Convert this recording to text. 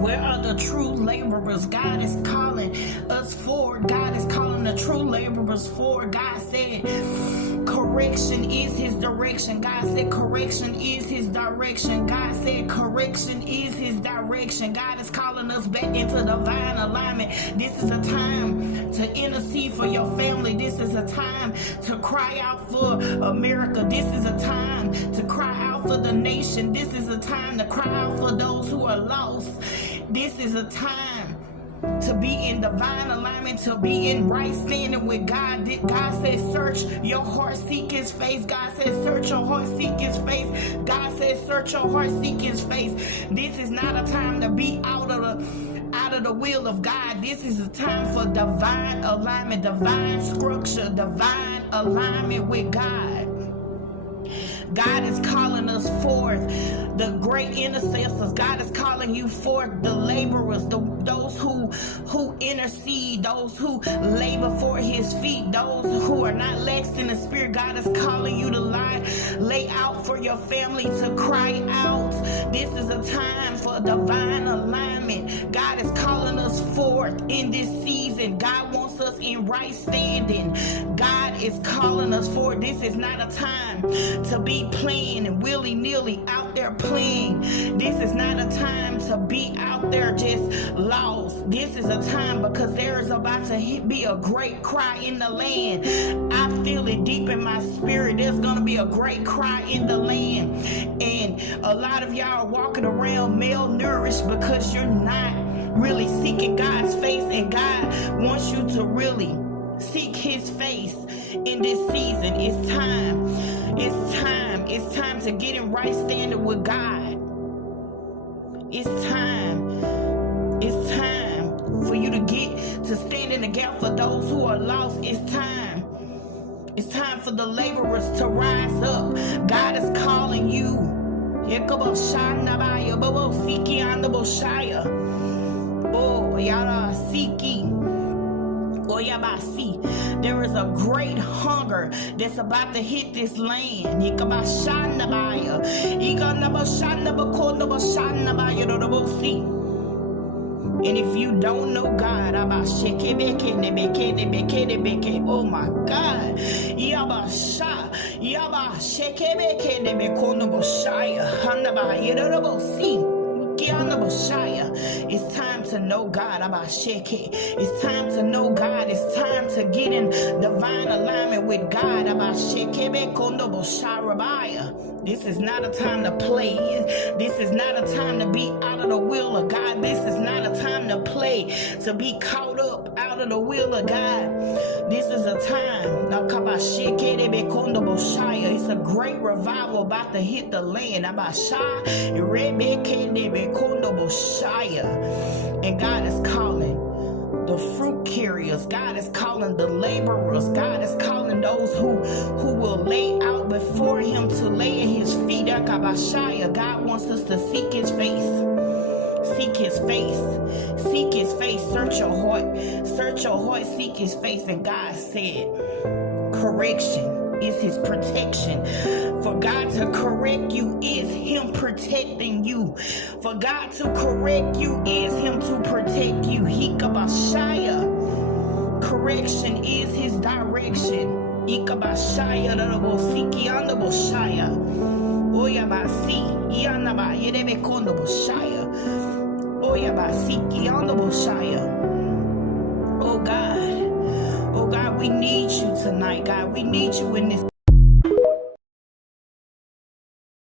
Where are the true laborers? God is calling us forward. God is calling the true laborers forward. God said correction is his direction. God said correction is his direction. God said correction is his direction. God is calling us back into divine alignment. This is a time to intercede for your family. This is a time to cry out for America. This is a time to cry out for the nation. This is a time to cry out for those who are lost. This is a time to be in divine alignment, to be in right standing with God. God says, search your heart, seek his face. God says, search your heart, seek his face. God says, search your heart, seek his face. This is not a time to be out of the will of God. This is a time for divine alignment, divine structure, divine alignment with God. God is calling us forth, the great intercessors. God is calling you forth, the laborers, those who intercede, those who labor for his feet, those who are not lax in the spirit. God is calling you to lay out for your family, to cry out. This is a time for divine alignment. God is calling us forth in this season. God wants us in right standing. God is calling us forth. This is not a time to be playing and willy-nilly out there playing. This is not a time to be out there just lost. This is a time because there is about to be a great cry in the land. I feel it deep in my spirit. There's going to be a great cry in the land. And a lot of y'all are walking around malnourished because you're not really seeking God's face, and God wants you to really seek his face in this season. It's time. It's time to get in right standing with God. It's time for you to stand in the gap for those who are lost. It's time for the laborers to rise up. God is calling you. Oh, yada siki. There is a great hunger that's about to hit this land. And if you don't know God, oh my God, it's time to know God. It's time to know God. It's time to get in divine alignment with God. This is not a time to play. This is not a time to be out of the will of God. This is not a time to play, to be caught up out of the will of God. This is a time. It's a great revival about to hit the land. And God is calling the fruit carriers. God is calling the laborers. God is calling those who will lay out before him, to lay at his feet. God wants us to seek his face. Seek his face. Seek his face. Search your heart. Search your heart. Seek his face. And God said, correction is his protection. For God to correct you is him protecting you. For God to correct you is him to protect you. Hikabashaya. Correction is his direction. Ikabashaya darabosiki andaboshaya. Oyabasi ianaba yerebekondo boshaya. Oyabasiki andaboshaya. Oh God, we need you tonight, God. We need you in this